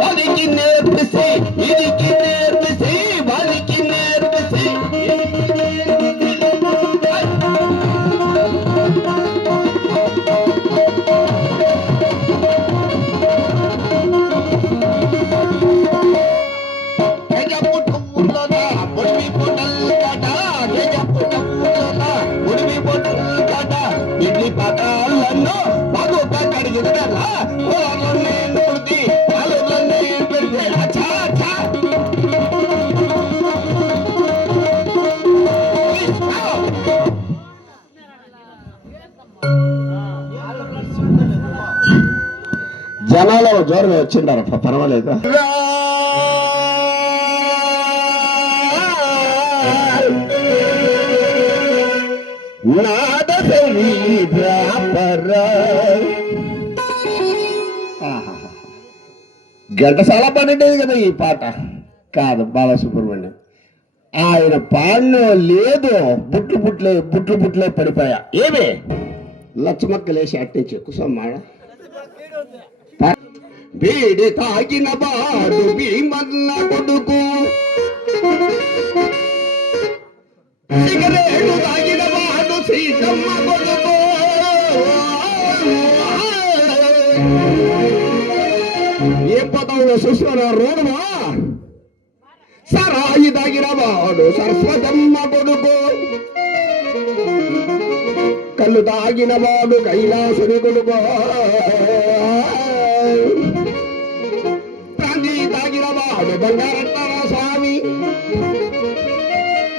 వారికి నేర్పిసి ఇదికి నేర్పిసి వారికి నేర్పిసి ఇడ్లీ పాటాలను బాగోగా కడిగిన జనాలు జోరుగా వచ్చిండారు, పర్వాలేదు. ఘంటసాల పాడేది కదా ఈ పాట, కాదు బాలసుబ్రహ్మణ్యం. ఆయన పాడిన లేదు, బుట్లు బుట్లే పడిపోయా. ఏమే లచ్చమక్కలేసి అట్టించి కుసమ్మాడ బీడి తాగిన బాడు భీమన్న కొడుకు, సిగరేటు తాగిన వాడు సీతమ్మ కొడుకు, ఏ పదంలో చూసిన రోడ్వా సరాయి తాగిన వాడు సరస్వతమ్మ కొడుకు, కళ్ళు తాగిన వాడు కైలాసుని కొడుకు, ప్రాంతి తాగిన వాడు బంగారట్టార స్వామి,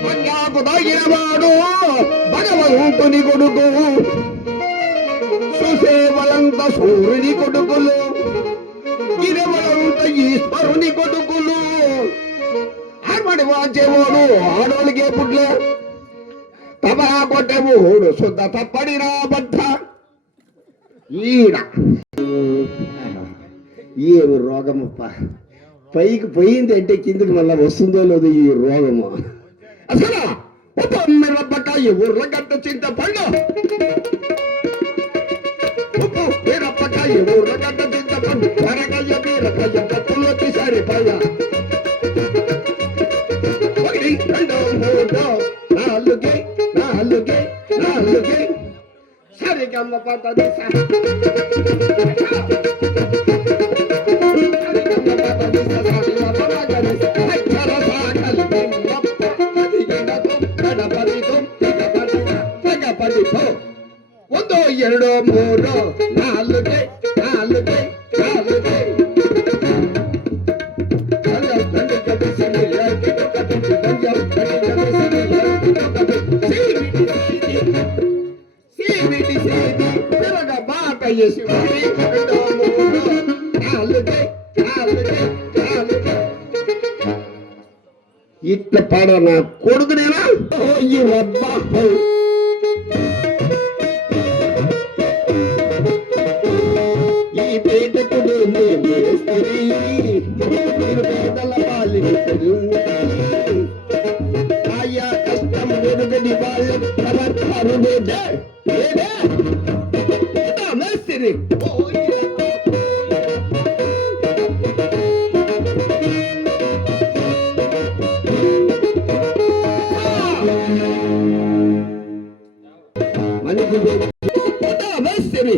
పంజాబు తాగిన వాడు భగవంతుని కొడుకు, సుసేవలంత సూర్యుని కొడుకులు, గిరివలంత ఈశ్వరుని కొడుకులు, ఆడబడి వాచేవాడు ఆడోళ్ళకే పుట్లే, తబలా కొట్టేవాడు శుద్ధ తప్పడినా బట్ట. ఈడ ఏమి రోగమప్ప, పైకి పోయింది అంటే కిందకి మళ్ళా వస్తుందో లేదో ఈ రోగము. అసలు మిరపకాయ ఉర్రగడ్డ చింతపండు, ఉప్పు మిరపకాయ ఉర్రగడ్డ చింతపండు, వరకాయ బీరకాయ పప్పులోకి సరిపోయ, 1 2 3 4 సరిగమ్మ పట్టది ಒಂದು ಎರಡು ಮೂರು ನಾಲ್ಕೆ ನಾಲ್ಕೆ ನಾಲ್ಕೆ తిరగ బాట వేసి రెండు మూడు నాలుకే నాలుకే నాలుకే ఇట్లా పాడ నా కొడుకునేనా ఈ రబ్బా ఈ పేటకుడు పేదల పాలించదు ఆయా కష్టం వెనుగడి వాళ్ళ ప్రవర్తరు మేస్త్రి మనిషి మేస్త్రి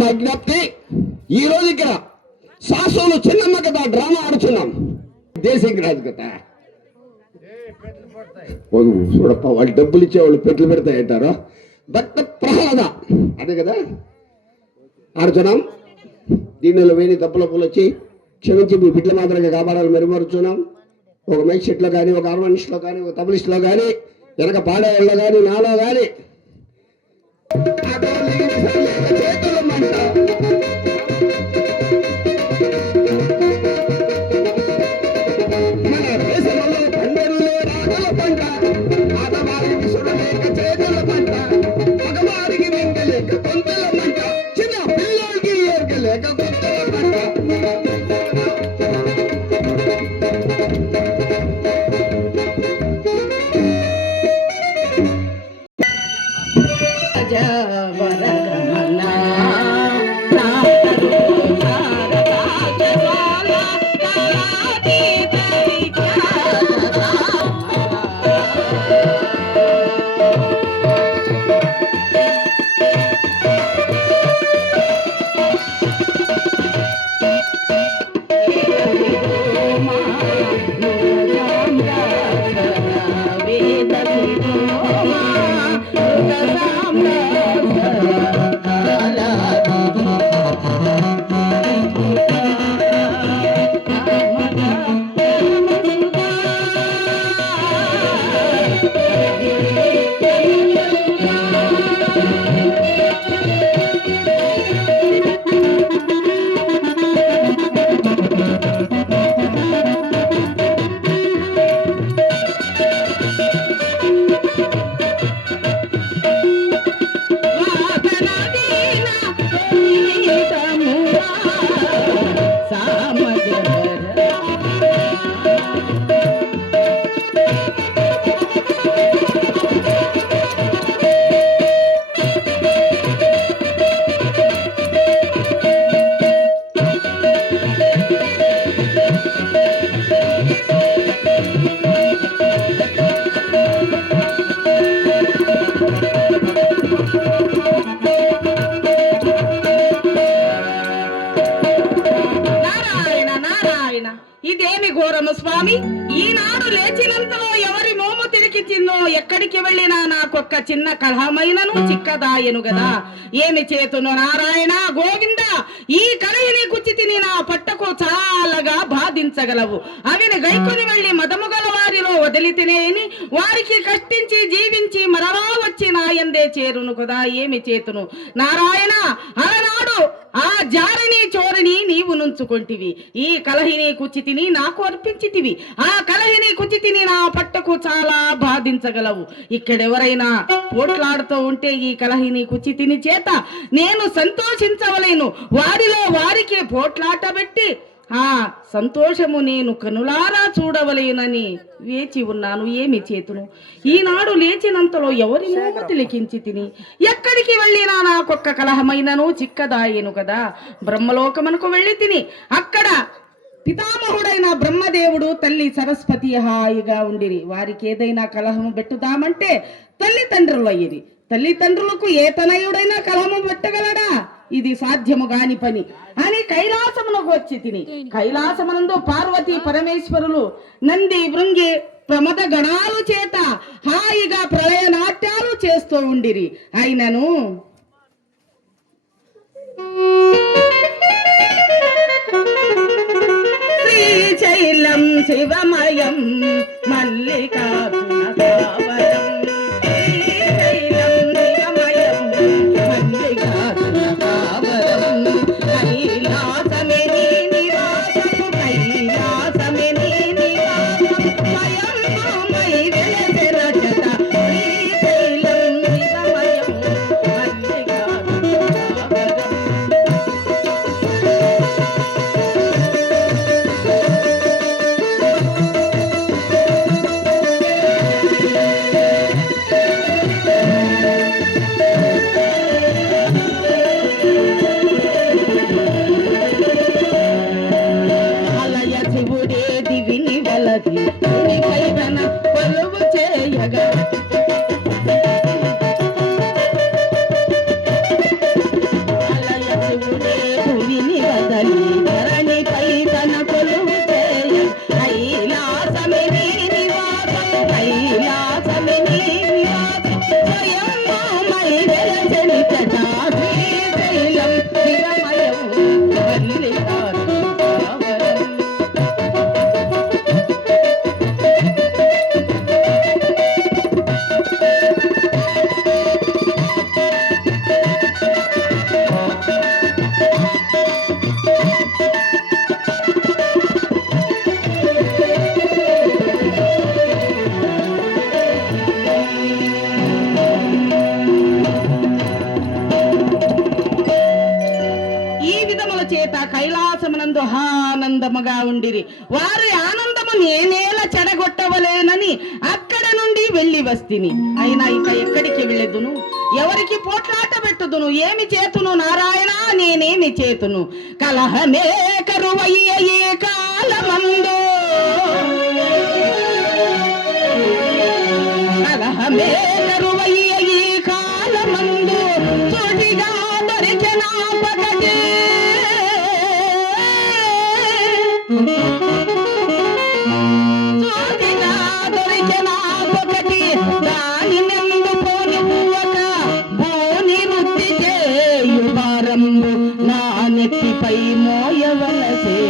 మా జ్ఞప్తి ఈ రోజు ఇక్కడ శాసనలు చిన్నమ్మ కథ డ్రామా ఆడుచున్నాం. దేశం రాజు కథ చూడప్ప, వాళ్ళు డబ్బులు ఇచ్చే వాళ్ళు పెట్లు పెడతాయంటారు. భక్త ప్రహ్లాద అదే కదా ఆడుచున్నాం. దీనిలో వేని తప్పుల పూలు వచ్చి క్షమించి మీ బిడ్డల మాత్రంగా కాపాడాలి మెరుగుపరుచున్నాం. ఒక మైక్ సెట్లో కానీ, ఒక హార్మోనిస్ట్లో కానీ, ఒక తబలిస్ట్లో కానీ, వెనక పాడేవాళ్ళలో కానీ, నాలో కానీ మన దేశంలో పండుగలే రాగల పంట, ఆడవారికి సుడలేక చేతుల పంట, మగవారికి వెంకలేక కొంతల పంట, చిన్న పిల్లలకి ఏర్కలేక కొంతల పంట. ఘోరము స్వామి. ఈనాడు లేచినంతలో ఎవరి మోము తిరిగి తిన్నో, ఎక్కడికి వెళ్ళినా నాకొక్క చిన్న కలహమైనను చిక్కదాయను గదా. ఏమి చేతును నారాయణ గోవింద, ఈ కలహిని కుచ్చితిని నా పట్టకు చాలాగా బాధించగలవు. అవిని గైకొని వెళ్ళి మదము గల వారిలో వదిలితినేని, వారికి కష్టించి జీవించి మరలా వచ్చి నాయందే చేరును కదా. ఏమి చేతును నారాయణ, అలనాడు ఆ జారిని చోరిని నీవు నుంచుకొంటివి, ఈ కలహిని కుచ్చితిని నాకు అర్పించితివి. ఆ కలహిని కుచ్చితిని నా పట్టకు చాలా బాధించగలవు. ఇక్కడెవరైనా పోట్లాడుతూ ఉంటే ఈ కలహిని కుచ్చితిని చేత నేను సంతోషించవలేను. వారిలో వారికి పోట్లాటబెట్టి ఆ సంతోషము నేను కనులారా చూడవలేనని వేచి ఉన్నాను. ఏమి చేతును ఈనాడు లేచినంతలో ఎవరి మోము లిఖించి తిని, ఎక్కడికి వెళ్ళినా నాకొక్క కలహమైనను చిక్కదాయను కదా. బ్రహ్మలోకమునకు వెళ్ళి తిని, అక్కడ పితామహుడైన బ్రహ్మదేవుడు తల్లి సరస్వతి హాయిగా ఉండిరి. వారికి ఏదైనా కలహము పెట్టుదామంటే తల్లిదండ్రులు అయ్యిరి. తల్లిదండ్రులకు ఏ తనయుడైనా కలహము పెట్టగలడా? ఇది సాధ్యము గాని పని అని కైలాసమునకు వచ్చి తిని, కైలాసమునందు పార్వతీ పరమేశ్వరులు నంది భృంగి ప్రమద గణాలు చేత హాయిగా ప్రళయ నాట్యాలు చేస్తూ ఉండిరి. అయినను శ్రీశైలం శివమయం మల్లికార్జున కావరం, కైలాసమునందు ఆనందముగా ఉండిరి. వారి ఆనందము నేనేలా చెడగొట్టవలేనని అక్కడ నుండి వెళ్ళి వస్తిని. అయినా ఇక ఎక్కడికి వెళ్ళెదును, ఎవరికి పోట్లాట పెట్టుదును, ఏమి చేతును నారాయణ, నేనేమి చేతును. కలహమే కరువయ్యే కాలమందు, కలహమే కరువయ్యే కాలమందు, చోటిగా దొరికిన పగటి చోటిగా దొరికిన ఒకటి, దాని నందు పోని పువ్వక భూని వృత్తి చేయు భారంబు నా నెత్తిపై మోయవలసే.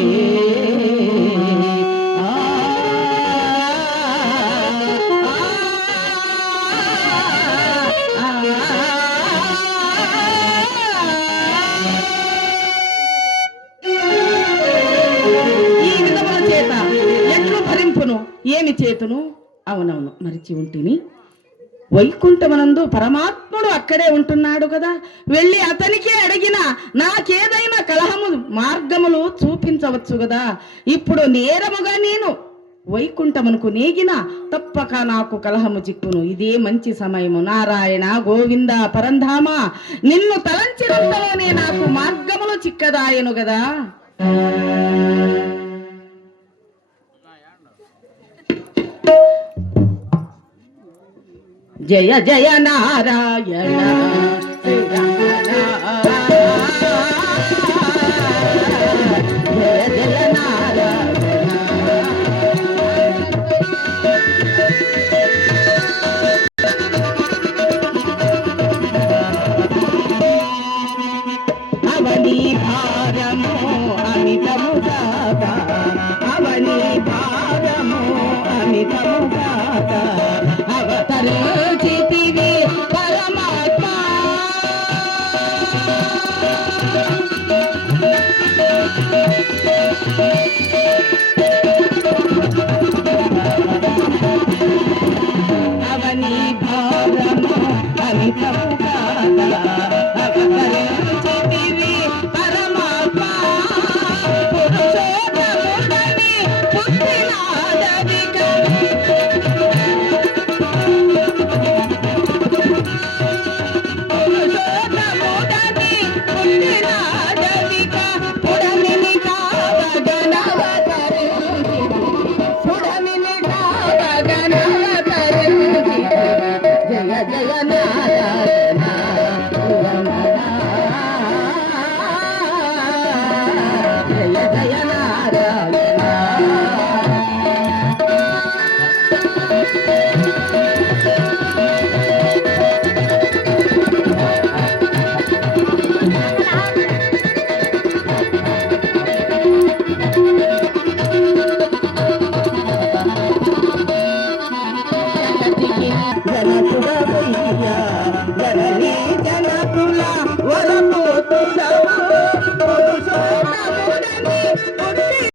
ఏమి చేతును, అవునవును మరిచి ఉంటిని. వైకుంఠమనందు పరమాత్ముడు అక్కడే ఉంటున్నాడు కదా, వెళ్ళి అతనికే అడిగిన నాకేదైనా కలహము మార్గములు చూపించవచ్చు కదా. ఇప్పుడు నేరముగా నేను వైకుంఠమునకు నేగిన తప్పక నాకు కలహము చిక్కును. ఇదే మంచి సమయము. నారాయణ గోవింద పరంధామ, నిన్ను తలంచినంతలోనే నాకు మార్గములు చిక్కదాయను కదా. జయ జయ నారాయణ జయ జయ నారాయణ తాత